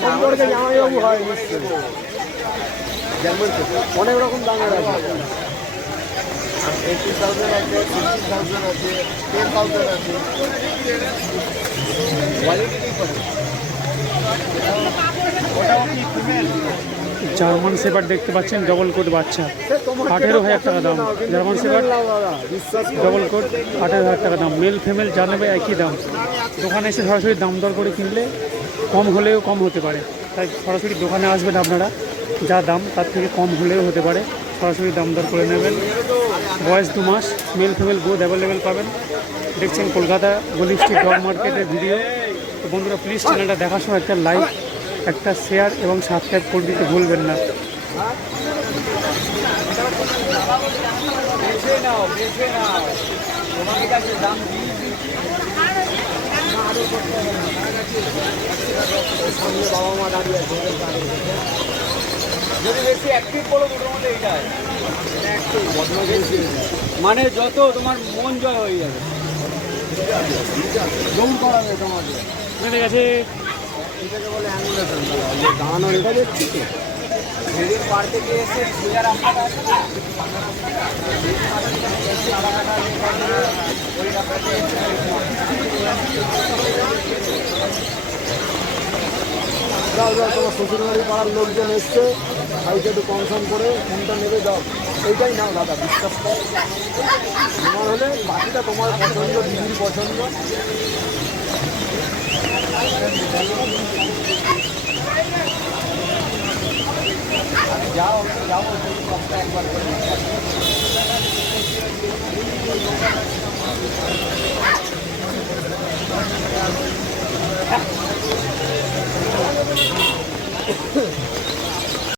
সম্পর্কে জামাইবাবু হয় নিশ্চয়ই। অনেক রকম দামের আছে। 80,000 আছে, 60,000 আছে, 10,000 আছে। জার্মান শেপার্ড দেখতে পাচ্ছেন, ডবল কোট বাচ্চা, 18,000 টাকা দাম। জার্মান শেপার্ড ডবল কোট 18,000 টাকা দাম। মেল ফিমেল যা নেবে একই দাম। দোকানে এসে সরাসরি দাম দর করে কিনলে কম হলেও কম হতে পারে, তাই সরাসরি দোকানে আসবেন আপনারা, যা দাম তার থেকে কম হলেও হতে পারে, সরাসরি দাম দর করে নেবেন। বয়স 2 মাস, মেল ফিমেল বোধ অ্যাভেলেবেল পাবেন। দেখছেন কলকাতা গলি স্ট্রিট ডগ মার্কেটের ভিডিও। তো বন্ধুরা প্লিজ চ্যানেলটা দেখার সময় একটা লাইক, একটা শেয়ার এবং সাবস্ক্রাইব করে দিতে ভুলবেন না। বাবা মা দাঁড়িয়ে আছে, যদি বেশি অ্যাক্টিভ বলো দুটোর মধ্যে এইটাই, মানে যত তোমার মন জয় হয়ে যাবে, দৌড় করাবে তোমাকে। ঠিক আছে, এটাকে বলে অ্যাঙ্গুলেশন। দাঁড়ানো এটা দেখছি তো, দিদির পার থেকে এসে সোজা রাস্তাটা আছে না, যাও যাও, তোমার শ্বশুরবাড়ি পাড়ার লোকজন এসছে, ভাইকে একটু কনসার্ন করে ফোনটা নেবে, যাও এইটাই নাও দাদা, বিশ্বাস করো। তোমার হলে বাকিটা তোমার পছন্দ, দিদির পছন্দ। যাও যাও সবটা একবার করে